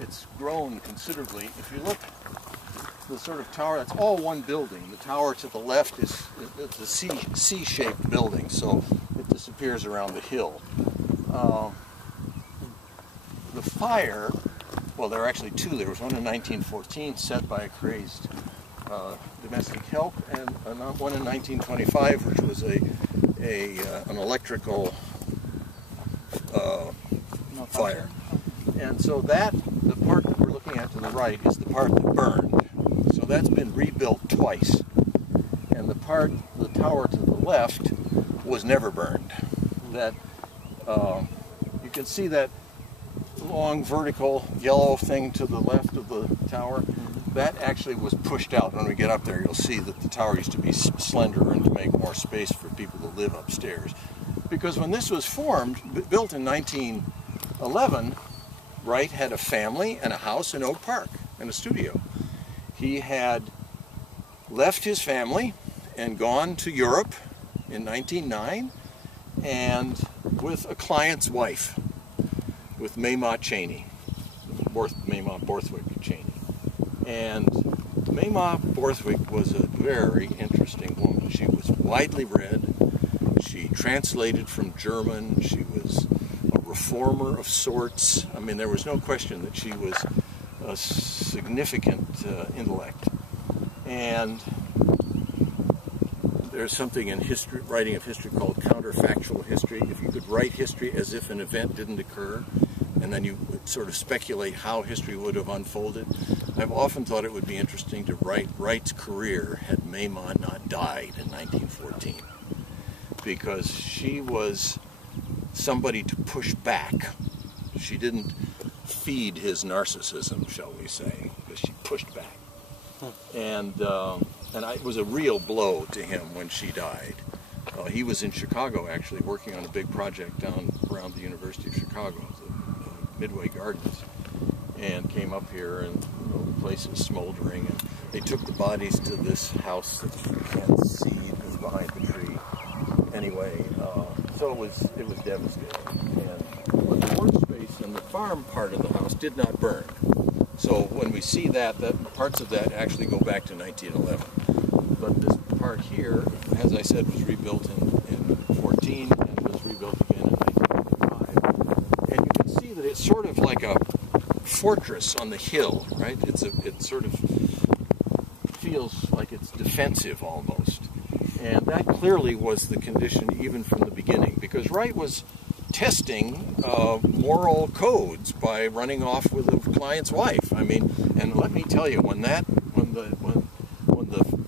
it's grown considerably. If you look, the sort of tower, that's all one building. The tower to the left is it's a C-shaped building, so it disappears around the hill. The fire, well, there are actually two. There was one in 1914 set by a crazed domestic help, and one in 1925, which was an electrical fire. And so the part that we're looking at to the right is the part that burned. So that's been rebuilt twice. And the tower to the left was never burned. That you can see that long vertical yellow thing to the left of the tower. That actually was pushed out. When we get up there, you'll see that the tower used to be slender and to make more space for people to live upstairs. Because when this was formed, built in 1911, Wright had a family and a house in Oak Park and a studio. He had left his family and gone to Europe in 1909, and with a client's wife, with Maymah Cheney, Maymah Borthwick Cheney. And Maymah Borthwick was a very interesting woman. She was widely read. She translated from German. She was a reformer of sorts. I mean, there was no question that she was a significant intellect. And there's something in history, writing of history, called counterfactual history. If you could write history as if an event didn't occur, and then you would sort of speculate how history would have unfolded. I've often thought it would be interesting to write Wright's career had Maymah not died in 1914, because she was somebody to push back. She didn't feed his narcissism, shall we say, because she pushed back. And it was a real blow to him when she died. He was in Chicago, actually, working on a big project down around the University of Chicago, the Midway Gardens, and came up here, and the place is smoldering, and they took the bodies to this house that you can't see because behind the tree. Anyway, so it was devastating. But the workspace and the farm part of the house did not burn. So when we see that parts of that actually go back to 1911. But this part here, as I said, was rebuilt in 14 and was rebuilt again in 1995. And you can see that it's sort of like a fortress on the hill, right? It sort of feels like it's defensive almost. And that clearly was the condition even from the beginning, because Wright was testing moral codes by running off with a client's wife. I mean, and let me tell you, when the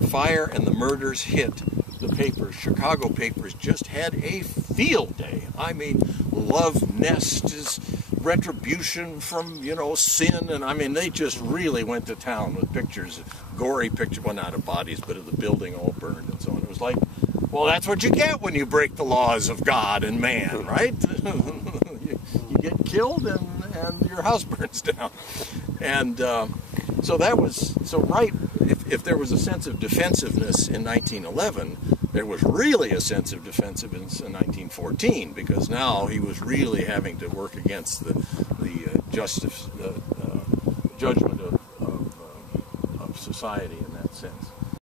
fire and the murders hit the papers, Chicago papers just had a field day. I mean, love nest is retribution from, sin, and I mean, they just really went to town with pictures, gory pictures, well, not of bodies, but of the building all burned and so on. It was like, well, that's what you get when you break the laws of God and man, right? you get killed and your house burns down. And so Wright, if there was a sense of defensiveness in 1911, there was really a sense of defensiveness in 1914, because now he was really having to work against the judgment of society in that sense.